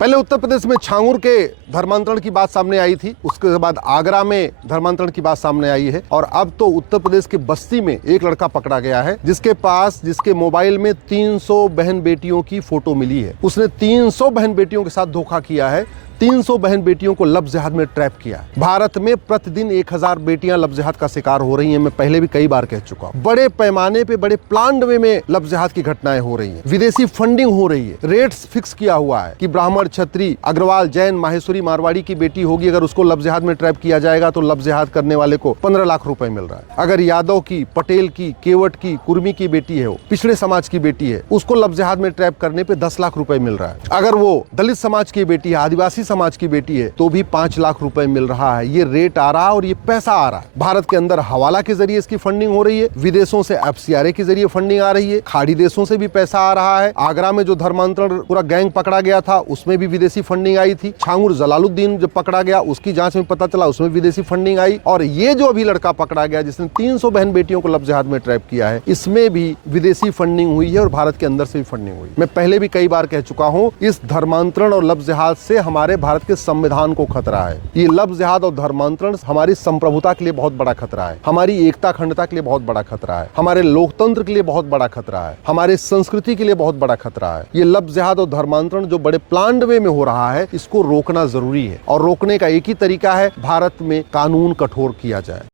पहले उत्तर प्रदेश में छांगुर के धर्मांतरण की बात सामने आई थी, उसके बाद आगरा में धर्मांतरण की बात सामने आई है और अब तो उत्तर प्रदेश के बस्ती में एक लड़का पकड़ा गया है जिसके मोबाइल में 300 बहन बेटियों की फोटो मिली है। उसने 300 बहन बेटियों के साथ धोखा किया है, 300 बहन बेटियों को लव जिहाद में ट्रैप किया। भारत में प्रतिदिन 1000 बेटियां लव जिहाद का शिकार हो रही हैं। मैं पहले भी कई बार कह चुका हूं। बड़े पैमाने पे, बड़े प्लान वे में लव जिहाद की घटनाएं हो रही हैं। विदेशी फंडिंग हो रही है। रेट्स फिक्स किया हुआ है कि ब्राह्मण, क्षत्रिय, अग्रवाल, जैन, माहेश्वरी, मारवाड़ी की बेटी होगी, अगर उसको लव जिहाद में ट्रैप किया जाएगा तो लव जिहाद करने वाले को 15 लाख रुपए मिल रहा है। अगर यादव की, पटेल की, केवट की, कुर्मी की बेटी है, वो पिछड़े समाज की बेटी है, उसको लव जिहाद में ट्रैप करने पे 10 लाख रुपए मिल रहा है। अगर वो दलित समाज की बेटी है, आदिवासी समाज की बेटी है, तो भी 5 लाख रुपए मिल रहा है। ये रेट आ रहा है और ये पैसा आ रहा है। भारत के अंदर हवाला के जरिए इसकी फंडिंग हो रही है, विदेशों से एफसीआरए के जरिए फंडिंग आ रही है, खाड़ी देशों से भी पैसा आ रहा है। आगरा में जो धर्मांतरण पूरा गैंग पकड़ा गया था, उसमें भी विदेशी फंडिंग आई थी। छांगुर जलालुद्दीन जब पकड़ा गया, उसकी जांच में पता चला उसमें विदेशी फंडिंग आई। और ये जो अभी लड़का पकड़ा गया जिसने 300 बहन बेटियों को लव जिहाद में ट्रैप किया है, इसमें भी विदेशी फंडिंग हुई है और भारत के अंदर से भी फंडिंग हुई। मैं पहले भी कई बार कह चुका हूं, इस धर्मांतरण और लव जिहाद से हमारे भारत के संविधान को खतरा है। ये लव जिहाद और धर्मांतरण हमारी संप्रभुता के लिए बहुत बड़ा खतरा है, हमारी एकता अखंडता के लिए बहुत बड़ा खतरा है, हमारे लोकतंत्र के लिए बहुत बड़ा खतरा है, हमारे संस्कृति के लिए बहुत बड़ा खतरा है। ये लव जिहाद और धर्मांतरण जो बड़े प्लान्ड वे में हो रहा है, इसको रोकना जरूरी है और रोकने का एक ही तरीका है, भारत में कानून कठोर किया जाए।